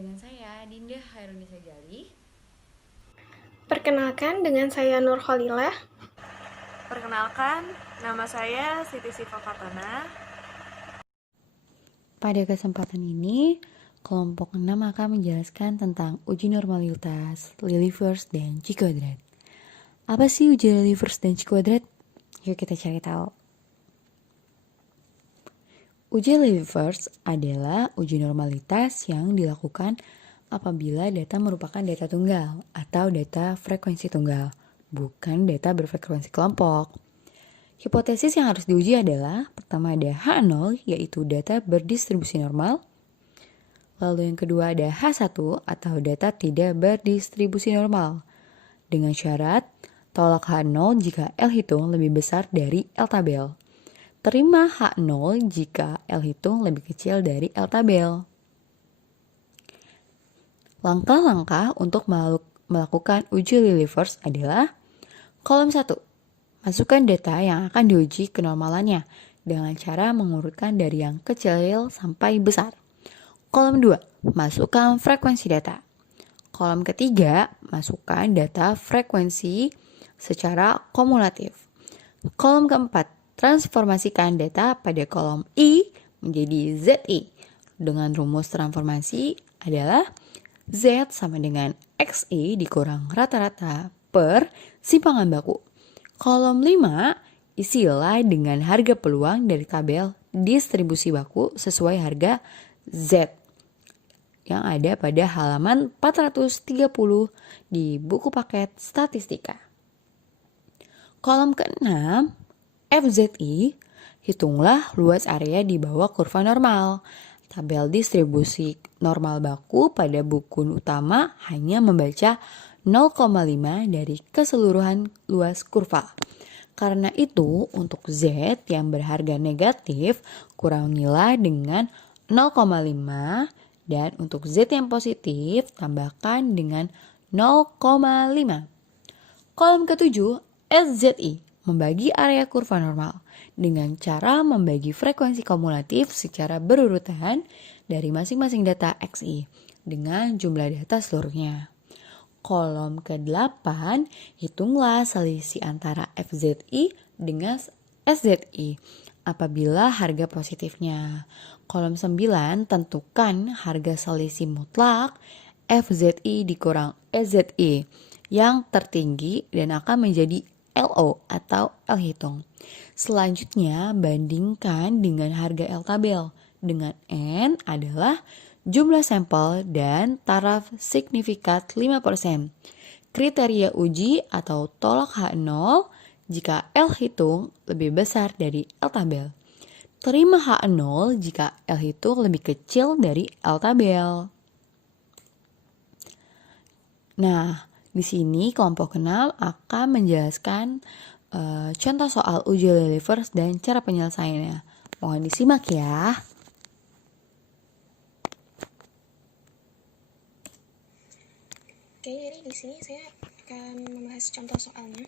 Dengan saya Dinda Hairunisa Gali. Perkenalkan, dengan saya Nur Khalilah. Perkenalkan, nama saya Siti Siva Fatona. Pada kesempatan ini, kelompok 6 akan menjelaskan tentang uji normalitas, Lilliefors, dan G-kuadrat. Apa sih uji Lilliefors dan G-kuadrat? Yuk kita cari tahu. Uji Lilliefors adalah uji normalitas yang dilakukan apabila data merupakan data tunggal atau data frekuensi tunggal, bukan data berfrekuensi kelompok. Hipotesis yang harus diuji adalah pertama ada H0 yaitu data berdistribusi normal. Lalu yang kedua ada H1 atau data tidak berdistribusi normal. Dengan syarat tolak H0 jika L hitung lebih besar dari L tabel. Terima H0 jika L hitung lebih kecil dari L tabel. Langkah-langkah untuk melakukan uji Lilliefors adalah kolom 1. Masukkan data yang akan diuji kenormalannya dengan cara mengurutkan dari yang kecil sampai besar. Kolom 2. Masukkan frekuensi data. Kolom ketiga, masukkan data frekuensi secara kumulatif. Kolom keempat, transformasikan data pada kolom I menjadi ZI. Dengan rumus transformasi adalah Z sama dengan XI dikurang rata-rata per simpangan baku. Kolom 5, isilah dengan harga peluang dari tabel distribusi baku sesuai harga Z yang ada pada halaman 430 di buku paket statistika. Kolom ke-6, FZI, hitunglah luas area di bawah kurva normal. Tabel distribusi normal baku pada buku utama hanya membaca 0,5 dari keseluruhan luas kurva. Karena itu, untuk Z yang berharga negatif, kurangilah dengan 0,5 dan untuk Z yang positif, tambahkan dengan 0,5. Kolom ke-7, SZI, membagi area kurva normal dengan cara membagi frekuensi kumulatif secara berurutan dari masing-masing data XI dengan jumlah data seluruhnya. Kolom ke-8, hitunglah selisih antara FZI dengan SZI apabila harga positifnya. Kolom 9, tentukan harga selisih mutlak FZI dikurang SZI yang tertinggi dan akan menjadi LO atau L hitung. Selanjutnya, bandingkan dengan harga L tabel, dengan N adalah jumlah sampel dan taraf signifikat 5%. Kriteria uji atau tolak H0 jika L hitung lebih besar dari L tabel. Terima H0 jika L hitung lebih kecil dari L tabel. Nah, di sini kelompok 6 akan menjelaskan contoh soal uji Lilliefors dan cara penyelesaiannya. Mohon disimak ya. Oke, jadi di sini saya akan membahas contoh soalnya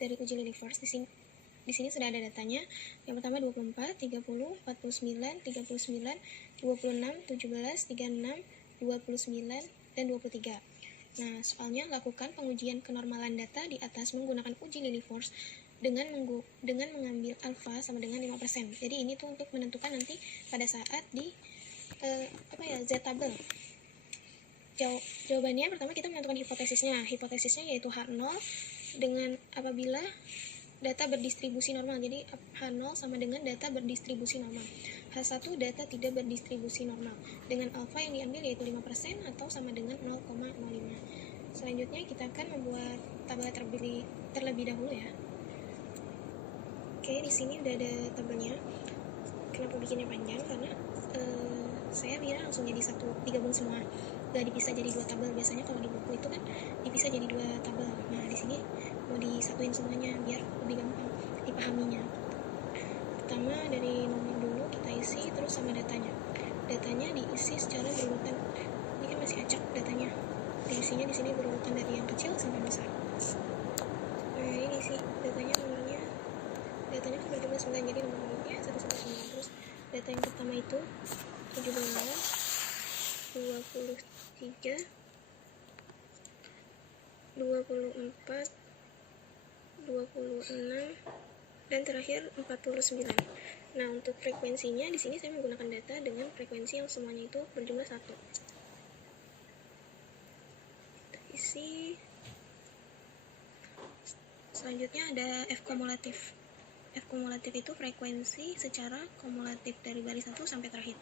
dari uji Lilliefors. Di sini sudah ada datanya. Yang pertama 24, 30, 49, 39, 26, 17, 36, 29, dan 23. Nah, soalnya lakukan pengujian kenormalan data di atas menggunakan uji Lilliefors dengan mengambil alfa sama dengan 5%. Jadi ini tuh untuk menentukan nanti pada saat di Z tabel. Jawabannya pertama kita menentukan hipotesisnya. Hipotesisnya yaitu H0 dengan apabila data berdistribusi normal. Jadi H0 sama dengan data berdistribusi normal. H1 data tidak berdistribusi normal. Dengan alfa yang diambil yaitu 5% atau sama dengan 0,05. Selanjutnya kita akan membuat tabel terlebih dahulu ya. Oke, di sini udah ada tabelnya. Kenapa bikinnya panjang? Karena saya biar langsung jadi satu, digabung semua, gak dipisah jadi dua tabel. Biasanya kalau di buku itu kan dipisah jadi dua tabel. Nah, di sini mau disatuin semuanya biar lebih gampang dipahaminya. Pertama dari nomor dulu kita isi terus sama datanya. Datanya diisi secara berurutan. Ini kan masih acak datanya. Diisinya di sini berurutan dari yang kecil sampai besar. Nah, ini diisi datanya nomornya. Datanya kan berjumlah 9, jadi nomor urutnya 1 sampai 9. Terus data yang pertama itu 17, 23, 23, 24, 26, dan terakhir 49. Nah, untuk frekuensinya di sini saya menggunakan data dengan frekuensi yang semuanya itu berjumlah 1. Kita isi. Selanjutnya ada F kumulatif. F kumulatif itu frekuensi secara kumulatif dari baris 1 sampai terakhir.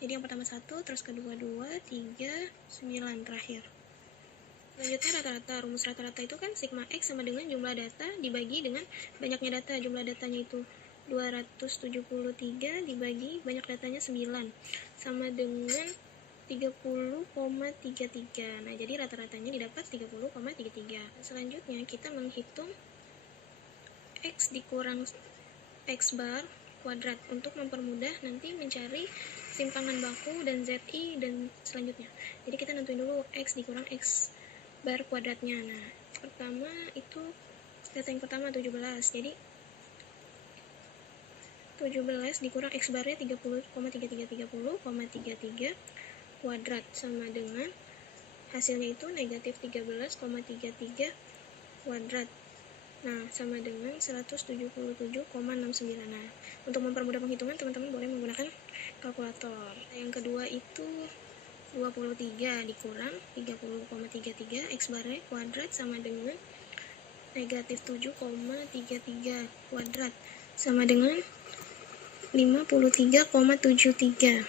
Jadi yang pertama 1, terus kedua 2, 3, 9 terakhir. Selanjutnya rata-rata. Rumus rata-rata itu kan sigma X sama dengan jumlah data dibagi dengan banyaknya data. Jumlah datanya itu 273 dibagi banyak datanya 9 sama dengan 30,33. Nah, jadi rata-ratanya didapat 30,33. Selanjutnya kita menghitung X dikurang X bar kuadrat untuk mempermudah nanti mencari simpangan baku dan ZI dan selanjutnya. Jadi kita nentuin dulu X dikurang X bar kuadratnya. Nah, pertama itu data yang pertama 17. Jadi 17 dikurang X barnya 30,33 kuadrat sama dengan hasilnya itu negatif 13,33 kuadrat. Nah, sama dengan 177,69. Nah, untuk mempermudah penghitungan, teman-teman boleh menggunakan kalkulator. Yang kedua itu 23 dikurang 30,33 X barnya kuadrat sama dengan negatif 7,33 kuadrat sama dengan 53,73.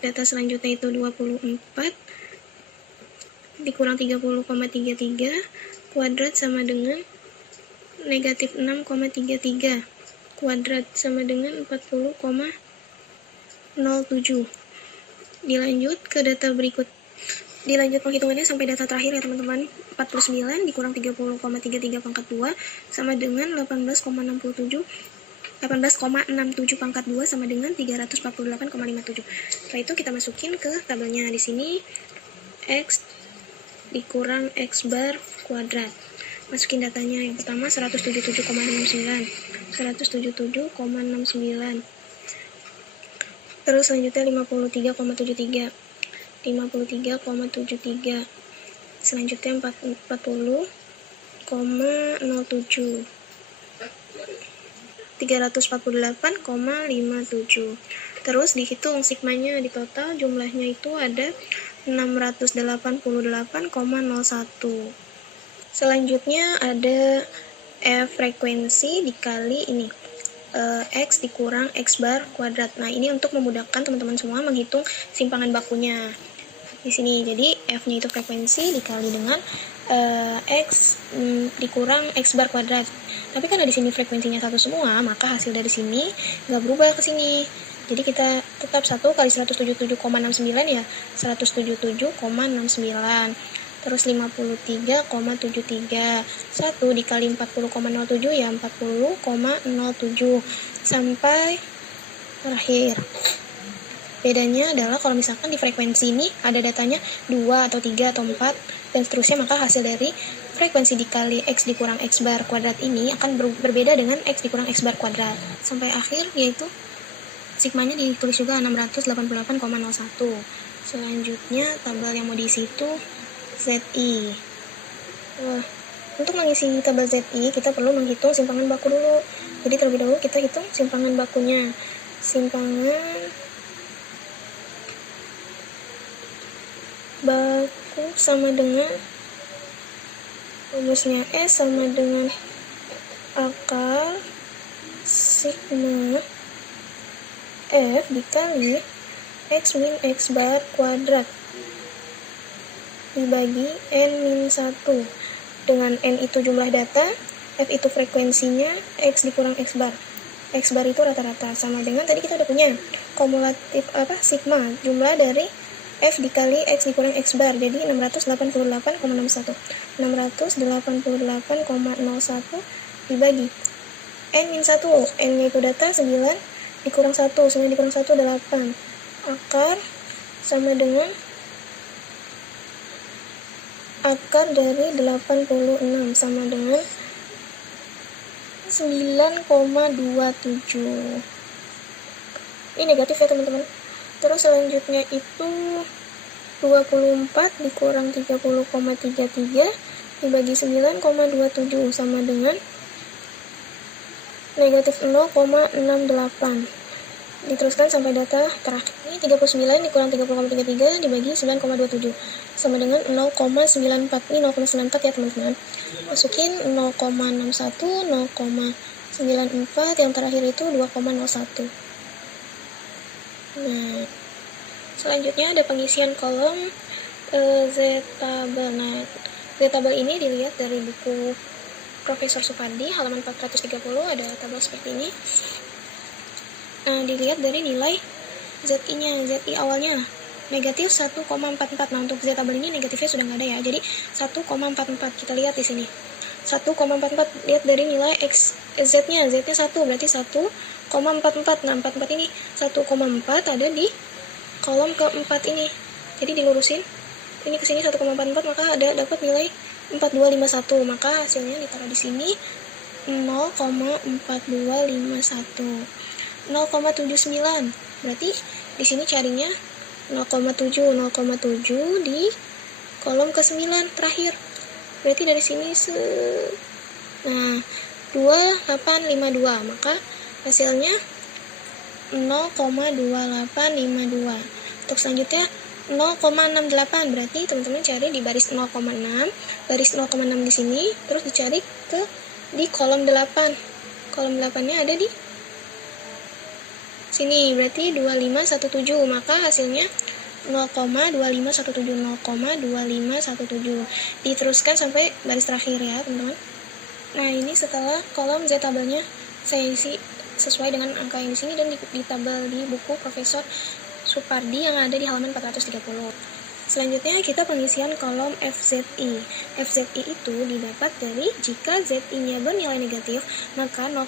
Data selanjutnya itu 24 dikurang 30,33 kuadrat sama dengan negatif 6,33 kuadrat sama dengan 40,07. Dilanjut ke data berikut. Dilanjut penghitungannya sampai data terakhir ya teman-teman. 49 dikurang 30,33 pangkat 2 sama dengan 18,67 pangkat 2 sama dengan 348,57. Setelah itu kita masukin ke tabelnya. Di sini X dikurang X bar kuadrat. Masukin datanya. Yang pertama 177,69. Terus selanjutnya 53,73. Selanjutnya 40,07. 348,57. Terus dihitung sigmanya, di total jumlahnya itu ada 688,01. Selanjutnya ada F frekuensi dikali ini X dikurang X bar kuadrat. Nah, ini untuk memudahkan teman-teman semua menghitung simpangan bakunya di sini. Jadi F-nya itu frekuensi dikali dengan X dikurang X bar kuadrat. Tapi karena di sini frekuensinya satu semua, maka hasil dari sini nggak berubah ke sini. Jadi kita tetap 1 kali 177,69 ya 177,69. Terus 53,73. 1 dikali 40,07 ya 40,07 sampai terakhir. Bedanya adalah kalau misalkan di frekuensi ini ada datanya 2 atau 3 atau 4 dan seterusnya, maka hasil dari frekuensi dikali X dikurang X bar kuadrat ini akan berbeda dengan X dikurang X bar kuadrat sampai akhir, yaitu sigmanya ditulis juga 688,01. Selanjutnya tabel yang mau diisi itu ZI. Untuk mengisi tabel ZI kita perlu menghitung simpangan baku dulu. Jadi terlebih dahulu kita hitung simpangan bakunya. Simpangan baku sama dengan rumusnya S sama dengan akar sigma F dikali X min X bar kuadrat dibagi N min 1. Dengan N itu jumlah data, F itu frekuensinya, X dikurang X bar. X bar itu rata-rata sama dengan tadi kita udah punya kumulatif sigma, jumlah dari F dikali X dikurang X bar, jadi 688,61. 688,01 dibagi N-1, N-nya itu data 9 dikurang 1, 9 dikurang 1, 8. Akar sama dengan akar dari 86 sama dengan 9,27. Ini negatif ya teman-teman. Terus selanjutnya itu 24 dikurang 30,33 dibagi 9,27 sama dengan negatif 0,68. Diteruskan sampai data terakhir. Ini 39 dikurang 30,33 dibagi 9,27 sama dengan 0,94. Ini 0,94 ya teman-teman. Masukin 0,61, 0,94, yang terakhir itu 2,01. Nah, selanjutnya ada pengisian kolom Z-tabel. Nah, Z-tabel ini dilihat dari buku Profesor Supardi halaman 430, ada tabel seperti ini. Nah, dilihat dari nilai ZI-nya. ZI awalnya negatif 1,44. Nah, untuk Z-tabel ini negatifnya sudah nggak ada ya. Jadi 1,44. Kita lihat di sini. 1,44, lihat dari nilai X Z-nya. Z-nya 1, berarti 1,44. Nah, 44 ini 1,4 ada di kolom keempat ini. Jadi dilurusin ini ke sini 1,44, maka ada dapat nilai 4251. Maka hasilnya ditaruh di sini 0,4251. 0,79. Berarti di sini carinya 0,7 di kolom ke-9 terakhir. Berarti dari sini nah 2852, maka hasilnya 0,2852. Untuk selanjutnya 0,68, berarti teman-teman cari di baris 0,6, baris 0,6 di sini, terus dicari di kolom 8. Kolom 8-nya ada di sini, berarti 2517, maka hasilnya 0,2517. Diteruskan sampai baris terakhir ya teman-teman. Nah, ini setelah kolom Z tabelnya saya isi sesuai dengan angka yang di sini dan di tabel di buku Profesor Supardi yang ada di halaman 430. Selanjutnya kita pengisian kolom FZI. FZI itu didapat dari jika ZI-nya bernilai negatif, maka 0,5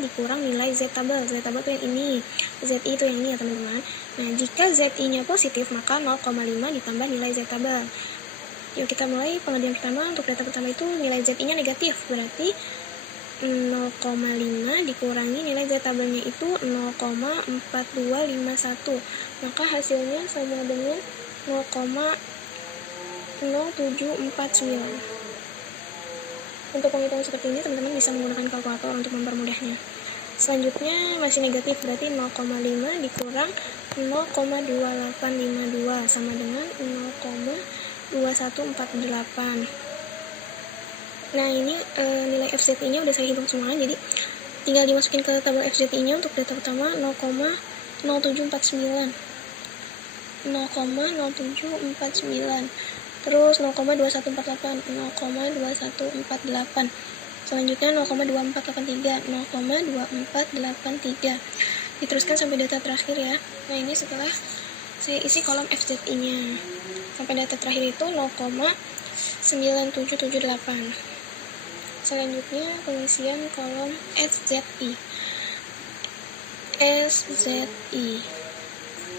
dikurang nilai Z tabel. Z tabel itu yang ini, ZI itu yang ini ya teman-teman. Nah, jika ZI-nya positif, maka 0,5 ditambah nilai Z tabel. Yuk kita mulai pengerjaan pertama. Untuk data pertama itu nilai ZI-nya negatif, berarti 0,5 dikurangi nilai Z tabelnya itu 0,4251. Maka hasilnya sama dengan 0,0749. Untuk penghitungan seperti ini teman-teman bisa menggunakan kalkulator untuk mempermudahnya. Selanjutnya masih negatif, berarti 0,5 dikurang 0,2852 sama dengan 0,2148. Nah, ini nilai FZI-nya udah saya hitung semua, jadi tinggal dimasukin ke tabel FZI-nya. Untuk data pertama 0,0749, terus 0,2148, 0,2148, selanjutnya 0,2483, 0,2483. Diteruskan sampai data terakhir ya. Nah, ini setelah saya isi kolom FZI-nya sampai data terakhir itu 0,9778. Selanjutnya pengisian kolom SZI.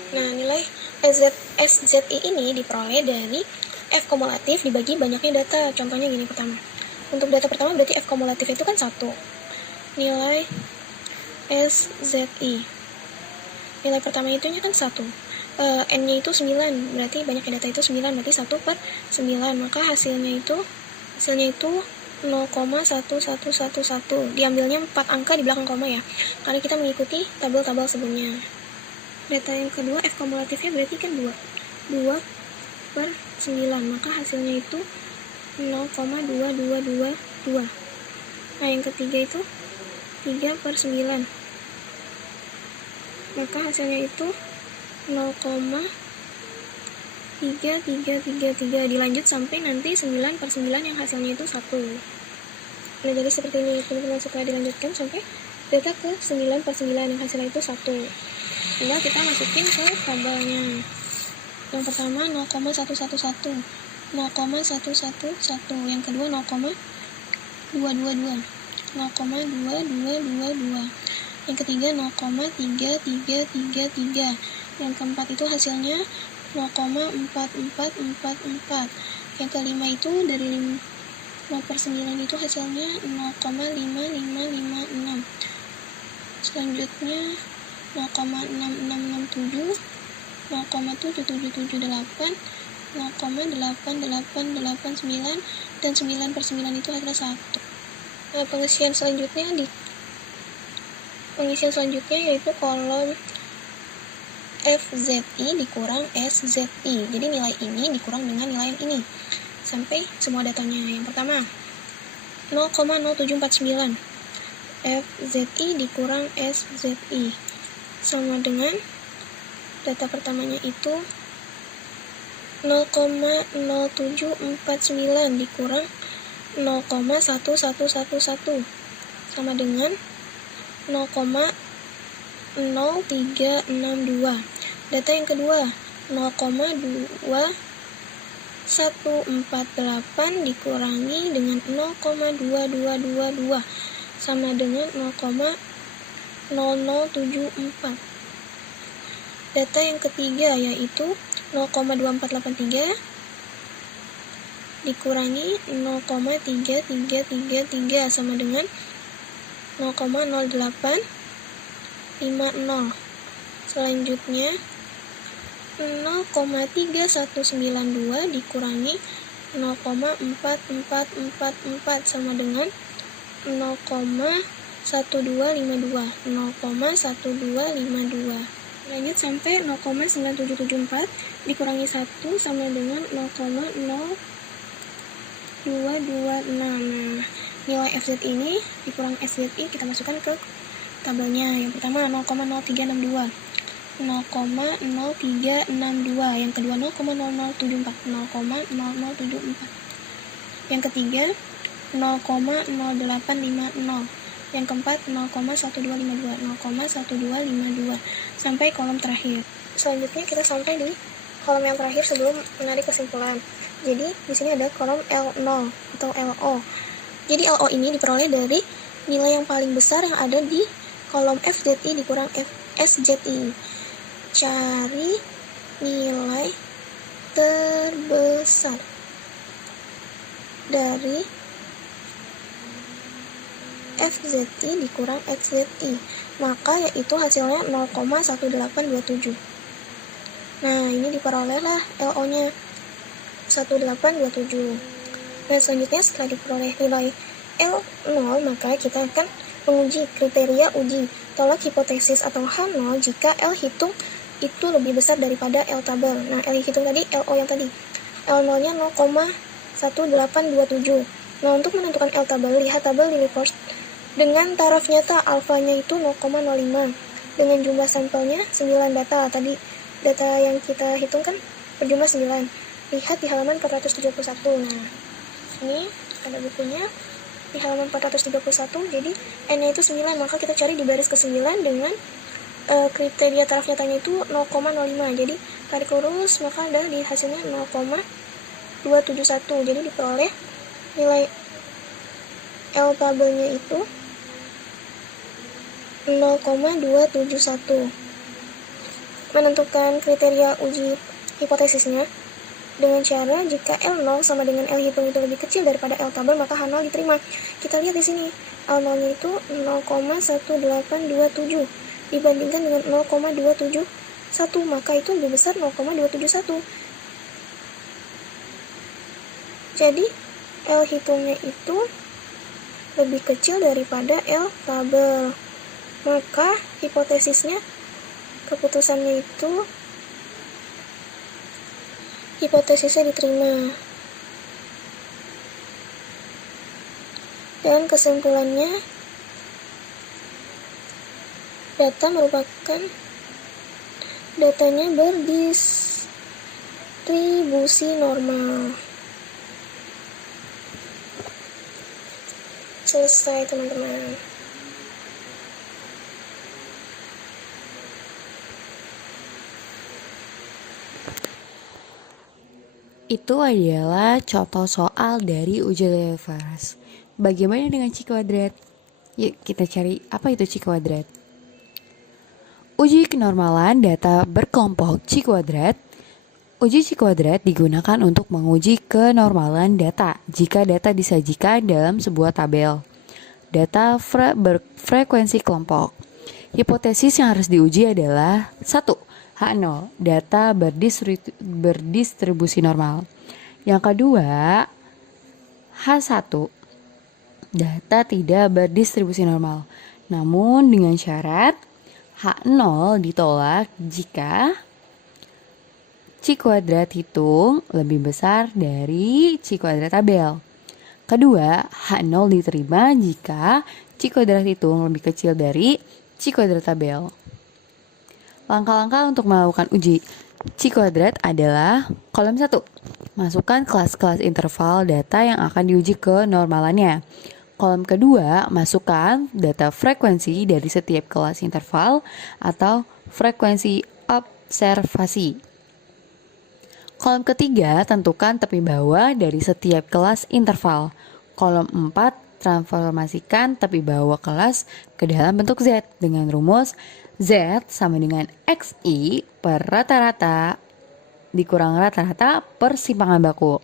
Nah, nilai SZI ini diperoleh dari F kumulatif dibagi banyaknya data. Contohnya gini pertama. Untuk data pertama berarti F kumulatif itu kan 1. Nilai SZI. Nilai pertama itunya kan 1. N-nya itu 9. Berarti banyaknya data itu 9. Berarti 1/9. Maka hasilnya itu 0,1111. Diambilnya 4 angka di belakang koma ya. Karena kita mengikuti tabel-tabel sebelumnya. Data yang kedua F kumulatifnya berarti kan 2. 2/9. Maka hasilnya itu 0,2222. Nah, yang ketiga itu 3/9. Maka hasilnya itu 0,3333. Dilanjut sampai nanti 9/9 yang hasilnya itu 1. Nah, jadi seperti ini teman-teman. Setelah dilanjutkan sampai data ke 9/9 yang hasilnya itu 1. Tinggal kita masukin ke tabelnya. Yang pertama 0,111, 0,111. Yang kedua 0,222, 0,2222. Yang ketiga 0,3333. Yang keempat itu hasilnya 0,4444. Yang kelima itu dari 5/9 itu hasilnya 0,5556. Selanjutnya 0,6667, 0,7778, 0,8889 dan 9/9 itu adalah 1. Nah, pengisian selanjutnya yaitu kolom FZI dikurang SZI. Jadi nilai ini dikurang dengan nilai ini sampai semua datanya. Yang pertama 0,0749 FZI dikurang SZI sama dengan data pertamanya itu 0,0749 dikurang 0,1111 sama dengan 0,0362. Data yang kedua 0,2148 dikurangi dengan 0,2222 sama dengan 0,0074. Data yang ketiga yaitu 0,2483 dikurangi 0,3333 sama dengan 0,0850. Selanjutnya 0,3192 dikurangi 0,4444 sama dengan 0,1252. Lanjut sampai 0,9774 dikurangi 1 sama dengan 0,0226. Nah, nilai FZ ini dikurang SZI kita masukkan ke tabelnya. Yang pertama 0,0362, 0,0362. Yang kedua 0,0074, 0,0074. Yang ketiga 0,0850. Yang keempat 0,1252, 0,1252 sampai kolom terakhir. Selanjutnya kita sampai di kolom yang terakhir sebelum menarik kesimpulan. Jadi di sini ada kolom L0 atau LO. Jadi LO ini diperoleh dari nilai yang paling besar yang ada di kolom FZI dikurang SZI. Cari nilai terbesar dari FZI dikurang XZI, maka yaitu hasilnya 0,1827. Nah, ini diperolehlah LO-nya 1827. Nah, selanjutnya setelah diperoleh nilai L0, maka kita akan menguji kriteria uji tolak hipotesis atau H0 jika L hitung itu lebih besar daripada L tabel. Nah, L hitung tadi LO yang tadi. L0-nya 0,1827. Nah, untuk menentukan L tabel, lihat tabel Lilliefors dengan taraf nyata alfanya itu 0,05 dengan jumlah sampelnya 9 data. Tadi data yang kita hitung kan berjumlah 9. Lihat di halaman 471. Nah, ini ada bukunya di halaman 431. Jadi N-nya itu 9, maka kita cari di baris ke-9 dengan kriteria taraf nyatanya itu 0,05. Jadi tarik lurus, maka ada di hasilnya 0,271. Jadi diperoleh nilai L tabelnya itu 0,271. Menentukan kriteria uji hipotesisnya dengan cara jika L0 sama dengan L hitung itu lebih kecil daripada L tabel, maka H0 diterima. Kita lihat di sini, L0-nya itu 0,1827 dibandingkan dengan 0,271, maka itu lebih besar 0,271. Jadi L hitungnya itu lebih kecil daripada L tabel, maka hipotesisnya, keputusannya itu hipotesisnya diterima. Dan kesimpulannya, datanya berdistribusi normal. Selesai, teman-teman. Itu adalah contoh soal dari uji Lilliefors. Bagaimana dengan C kuadrat? Yuk kita cari apa itu C kuadrat. Uji kenormalan data berkelompok C kuadrat. Uji C kuadrat digunakan untuk menguji kenormalan data jika data disajikan dalam sebuah tabel. Data berfrekuensi kelompok. Hipotesis yang harus diuji adalah 1. H0, data berdistribusi normal. Yang kedua, H1, data tidak berdistribusi normal. Namun dengan syarat H0 ditolak jika C kuadrat hitung lebih besar dari C kuadrat tabel. Kedua, H0 diterima jika C kuadrat hitung lebih kecil dari C kuadrat tabel. Langkah-langkah untuk melakukan uji C kuadrat adalah kolom 1. Masukkan kelas-kelas interval data yang akan diuji ke normalannya. Kolom kedua, masukkan data frekuensi dari setiap kelas interval atau frekuensi observasi. Kolom ketiga, tentukan tepi bawah dari setiap kelas interval. Kolom 4, transformasikan tepi bawah kelas ke dalam bentuk Z dengan rumus Z sama dengan XI per rata-rata dikurang rata-rata per simpangan baku.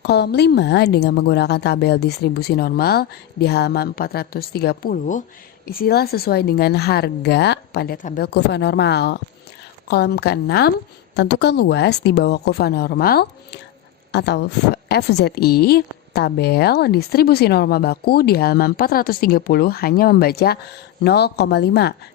Kolom 5 dengan menggunakan tabel distribusi normal di halaman 430, isilah sesuai dengan harga pada tabel kurva normal. Kolom ke-6, tentukan luas di bawah kurva normal atau FZI. Tabel distribusi normal baku di halaman 430 hanya membaca 0,5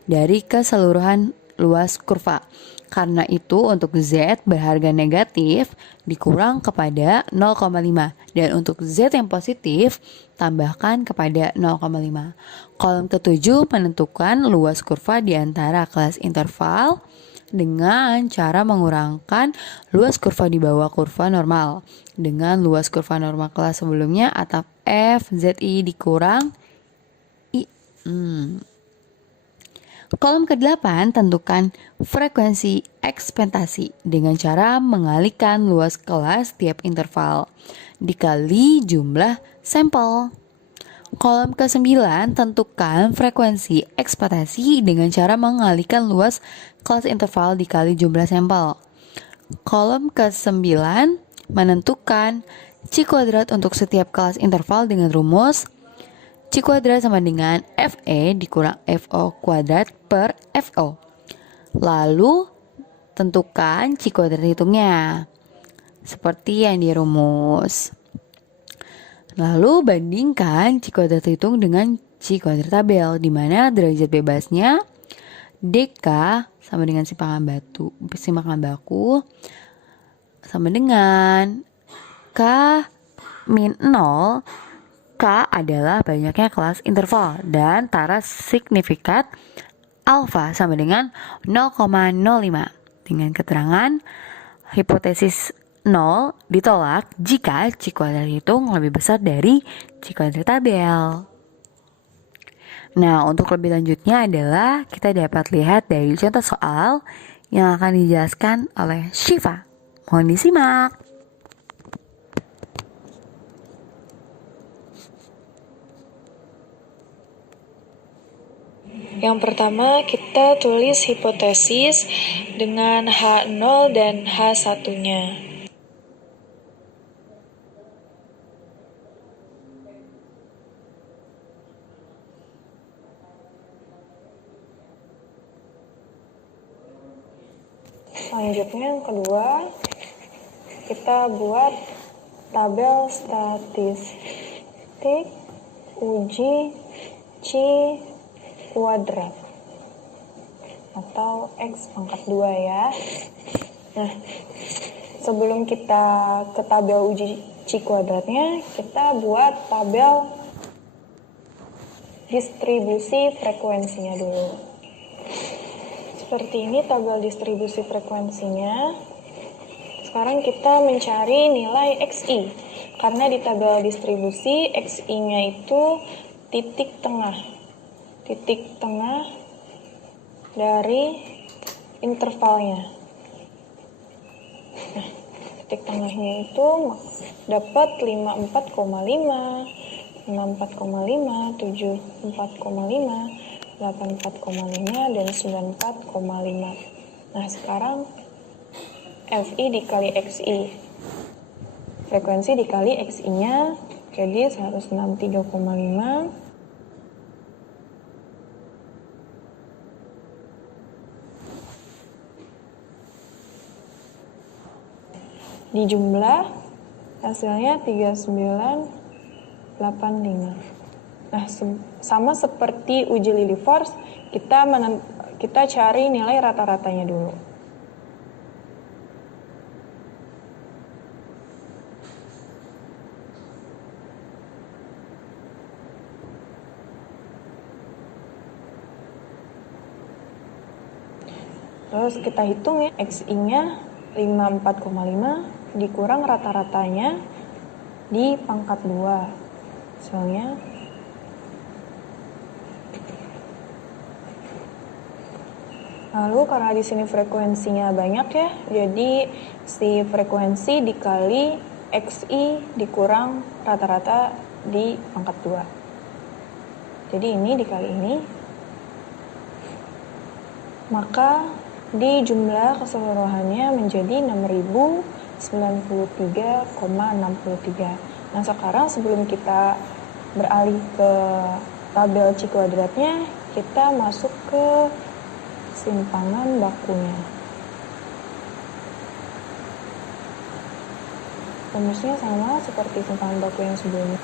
dari keseluruhan luas kurva. Karena itu untuk Z berharga negatif dikurang kepada 0,5 dan untuk Z yang positif tambahkan kepada 0,5. Kolom ke-7 menentukan luas kurva di antara kelas interval dengan cara mengurangkan luas kurva di bawah kurva normal dengan luas kurva normal kelas sebelumnya atau FZI dikurang I. Kolom ke-8 tentukan frekuensi ekspektasi dengan cara mengalihkan luas kelas tiap interval dikali jumlah sampel. Kolom ke-9 tentukan frekuensi ekspektasi dengan cara mengalihkan luas kelas interval dikali jumlah sampel. Kolom ke-9 menentukan C kuadrat untuk setiap kelas interval dengan rumus C kuadrat sama dengan FE dikurang FO kuadrat per FO. Lalu tentukan C kuadrat hitungnya seperti yang di rumus. Lalu bandingkan C kuadrat hitung dengan C kuadrat tabel, di mana derajat bebasnya DK sama dengan simpangan baku sama dengan K min 0. K adalah banyaknya kelas interval dan tara signifikat alfa sama dengan 0,05 dengan keterangan hipotesis 0 ditolak jika C kuadrat hitung lebih besar dari C kuadrat tabel. Nah, untuk lebih lanjutnya adalah kita dapat lihat dari contoh soal yang akan dijelaskan oleh Syifa. Mohon disimak. Yang pertama, kita tulis hipotesis dengan H0 dan H1-nya. Selanjutnya yang kedua, kita buat tabel statistik uji C kuadrat atau X pangkat 2 ya. Nah, sebelum kita ke tabel uji C kuadratnya, kita buat tabel distribusi frekuensinya dulu. Seperti ini tabel distribusi frekuensinya. Sekarang kita mencari nilai XI. Karena di tabel distribusi XI-nya itu titik tengah dari intervalnya. Nah, titik tengahnya itu dapat 54,5, 64,5, 74,5, 84,5, dan 94,5. Nah, sekarang FI dikali XI. Frekuensi dikali XI-nya jadi 163,5. dijumlah, hasilnya 3985. Nah, sama seperti uji Lilly Force, kita cari nilai rata-ratanya dulu. Terus kita hitung ya, XI-nya 54,5 dikurang rata-ratanya di pangkat 2. Hasilnya lalu karena di sini frekuensinya banyak ya, jadi si frekuensi dikali XI dikurang rata-rata di pangkat 2. Jadi ini dikali ini, maka di jumlah keseluruhannya menjadi 6093,63. Nah, sekarang sebelum kita beralih ke tabel C kuadratnya, kita masuk ke simpangan bakunya. Rumusnya sama seperti simpangan baku yang sebelumnya.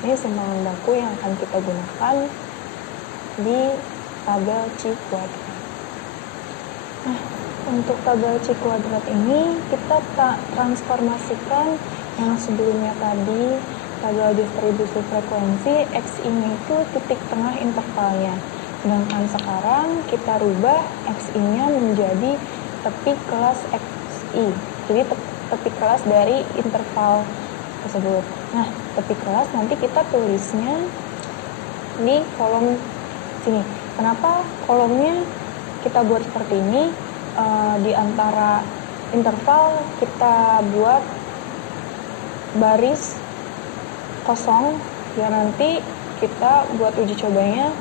Ini simpangan baku yang akan kita gunakan di tabel C kuadrat. Nah, untuk tabel C kuadrat ini kita transformasikan yang sebelumnya tadi, tabel distribusi frekuensi, XI-nya itu titik tengah intervalnya. Sedangkan sekarang kita rubah XI-nya menjadi tepi kelas XI. Jadi tepi kelas dari interval tersebut. Nah, tepi kelas nanti kita tulisnya di kolom sini. Kenapa kolomnya kita buat seperti ini? Di antara interval kita buat baris kosong biar nanti kita buat uji cobanya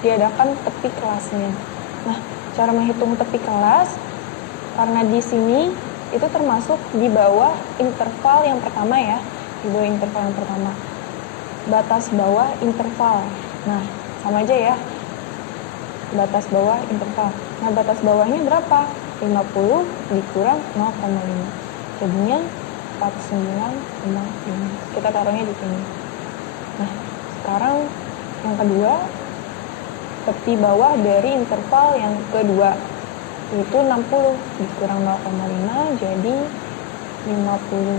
diadakan tepi kelasnya. Nah, cara menghitung tepi kelas, karena di sini itu termasuk di bawah interval yang pertama ya, di bawah interval yang pertama, batas bawah interval. Nah, sama aja ya, batas bawah interval. Nah, batas bawahnya berapa? 50 dikurang 0,5, jadinya 49,5. Kita taruhnya di sini. Nah, sekarang yang kedua, tepi bawah dari interval yang kedua, itu 60 dikurang 0,5 jadi 59,5.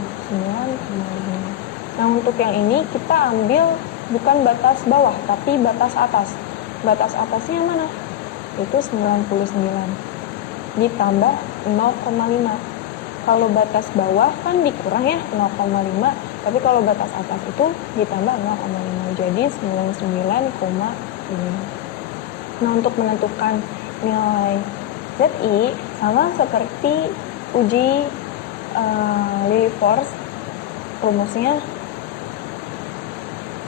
Nah, untuk yang ini kita ambil bukan batas bawah tapi batas atas. Batas atasnya mana? Itu 99 ditambah 0,5. Kalau batas bawah kan dikurang ya 0,5, tapi kalau batas atas itu ditambah 0,5 jadi 99,5. Nah, untuk menentukan nilai ZI sama seperti uji Lilly Force, rumusnya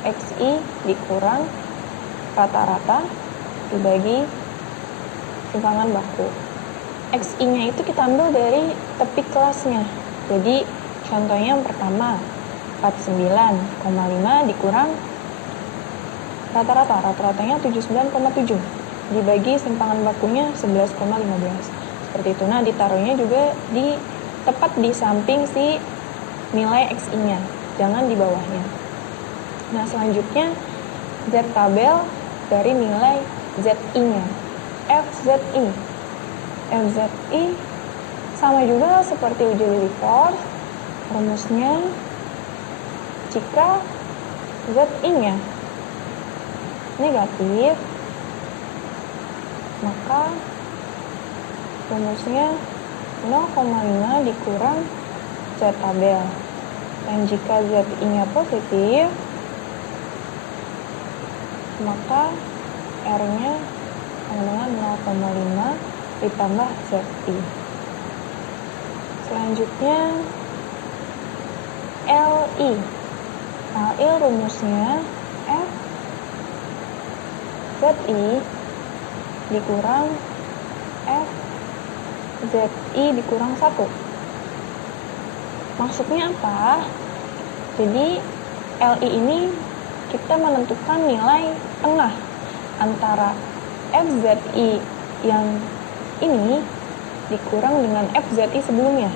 XI dikurang rata-rata dibagi simpangan baku. XI-nya itu kita ambil dari tepi kelasnya. Jadi contohnya yang pertama 49,5 dikurang rata-rata, rata-ratanya 79,7 dibagi simpangan bakunya 11,15. Seperti itu. Nah, ditaruhnya juga tepat di samping si nilai XI-nya, jangan di bawahnya. Nah, selanjutnya Z tabel dari nilai ZI-nya. FZI sama juga seperti uji Lilly Force, rumusnya jika ZI-nya negatif, maka rumusnya 0,5 dikurang Z tabel. Dan jika ZI-nya positif, maka R-nya sama dengan 0,5 ditambah ZI. Selanjutnya LI rumusnya F FZI dikurang FZI dikurang 1. Maksudnya apa? Jadi LI ini kita menentukan nilai tengah antara FZI yang ini dikurang dengan FZI sebelumnya.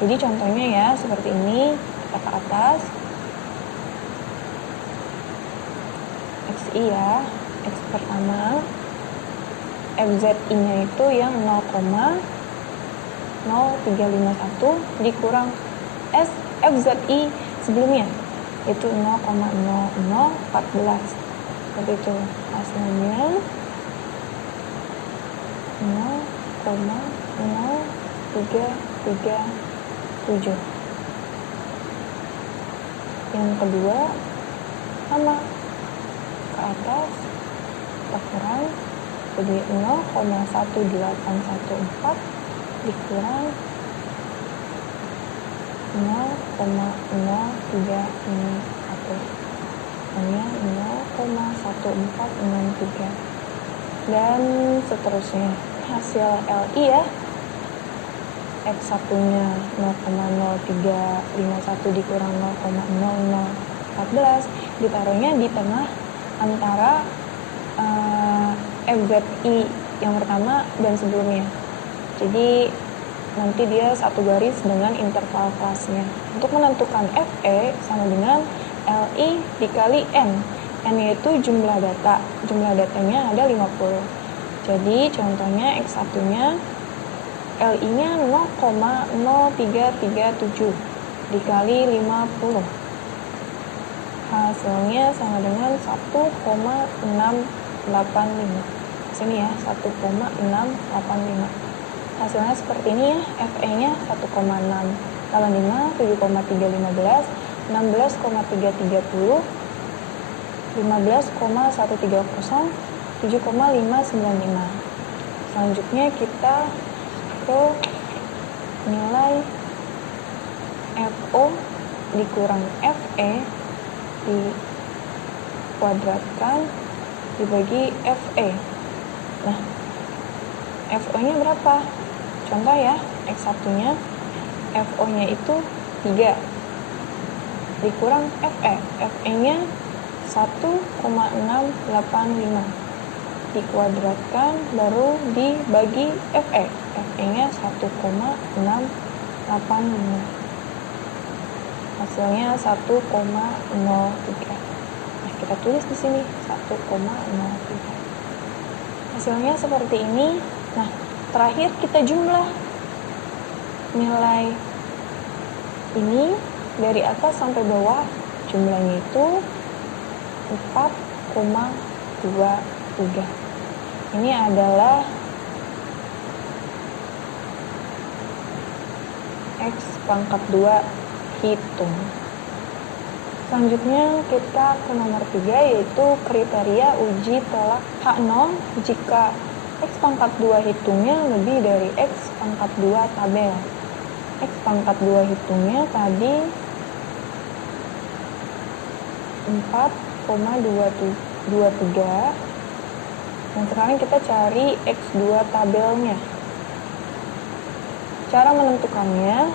Jadi contohnya ya seperti ini, kita ke atas. XI ya, X pertama. FZI-nya itu yang 0,0351 dikurang FZI sebelumnya, itu 0,0014. Seperti itu. Hasilnya 0,0337. Yang kedua sama, ke atas kita kurang, jadi 0,1814 dikurang 0,0361, hanya 0,1463, dan seterusnya. Hasil LI ya, X1 nya 0,0351 dikurang 0,0014, ditaruhnya di tengah antara FZI yang pertama dan sebelumnya. Jadi nanti dia satu garis dengan interval kelasnya. Untuk menentukan FE sama dengan LI dikali N. N yaitu jumlah data. Jumlah datanya ada 50. Jadi contohnya X1 nya LI nya 0,0337 dikali 50. Hasilnya sama dengan 1,685. Sini ya, 1,685. Hasilnya seperti ini ya, FE-nya 1,685, 7,315, 16,330, 15,130, 7,595. Selanjutnya kita ke nilai FO dikurang FE dikuadratkan dibagi FE. Nah, FO-nya berapa? Contoh ya, X1-nya FO-nya itu 3 dikurang FE. FE-nya 1,685 dikuadratkan baru dibagi FE. FE-nya 1,685. Hasilnya 1,03. Nah, kita tulis di sini 1,03. Hasilnya seperti ini. Nah, terakhir kita jumlah nilai ini dari atas sampai bawah, jumlahnya itu 4,23. Ini adalah X pangkat 2 hitung. Selanjutnya kita ke nomor 3, yaitu kriteria uji tolak H0 jika X pangkat 2 hitungnya lebih dari X pangkat 2 tabel. X pangkat 2 hitungnya tadi 4,23. Dan sekarang kita cari X2 tabelnya. Cara menentukannya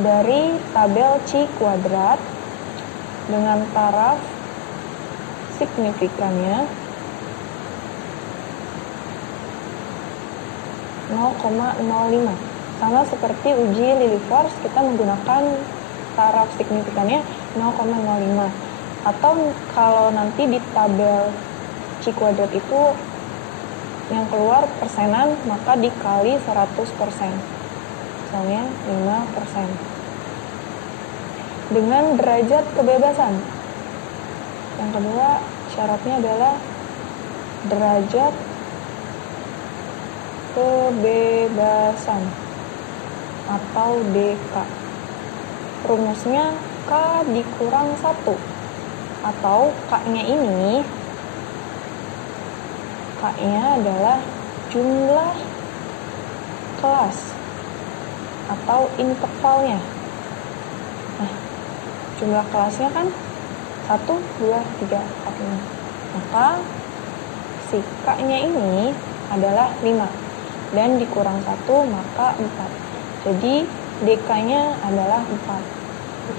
dari tabel C kuadrat dengan taraf signifikannya 0,05. Sama seperti uji Lilliefors, kita menggunakan taraf signifikannya 0,05. Atau kalau nanti di tabel C kuadrat itu yang keluar persenan, maka dikali 100%. Misalnya 5%. Dengan derajat kebebasan. Yang kedua, syaratnya adalah derajat kebebasan atau DK. Rumusnya K dikurang 1, atau K-nya ini, K-nya adalah jumlah kelas atau intervalnya. Nah, jumlah kelasnya kan 1, 2, 3, 4, 5. Maka si K-nya ini adalah 5. Dan dikurang 1 maka 4. Jadi DK-nya adalah 4.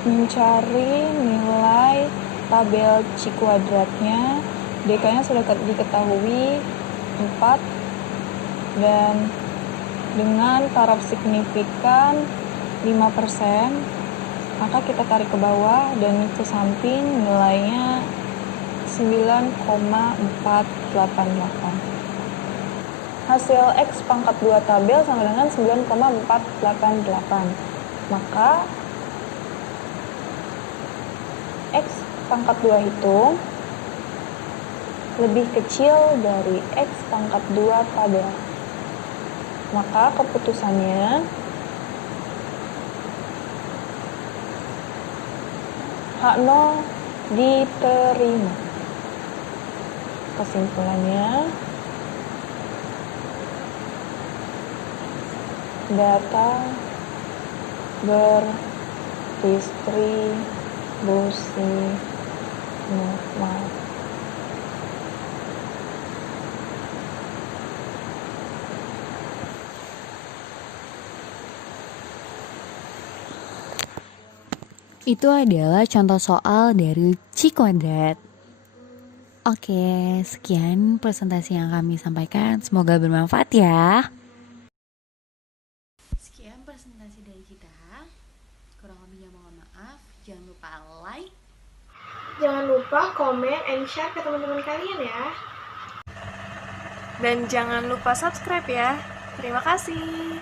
Mencari nilai tabel C kuadratnya, DK-nya sudah diketahui 4. Dan dengan taraf signifikan 5%, maka kita tarik ke bawah dan ke samping nilainya 9,488. Hasil X pangkat 2 tabel sama dengan 9,488. Maka X pangkat 2 itu lebih kecil dari X pangkat 2 tabel. Maka keputusannya H0 diterima. Kesimpulannya, data berdistribusi normal. Itu adalah contoh soal dari C kuadrat. Oke, sekian presentasi yang kami sampaikan. Semoga bermanfaat ya. Sekian presentasi dari kita. Kurang lebihnya mohon maaf. Jangan lupa like. Jangan lupa komen and share ke teman-teman kalian ya. Dan jangan lupa subscribe ya. Terima kasih.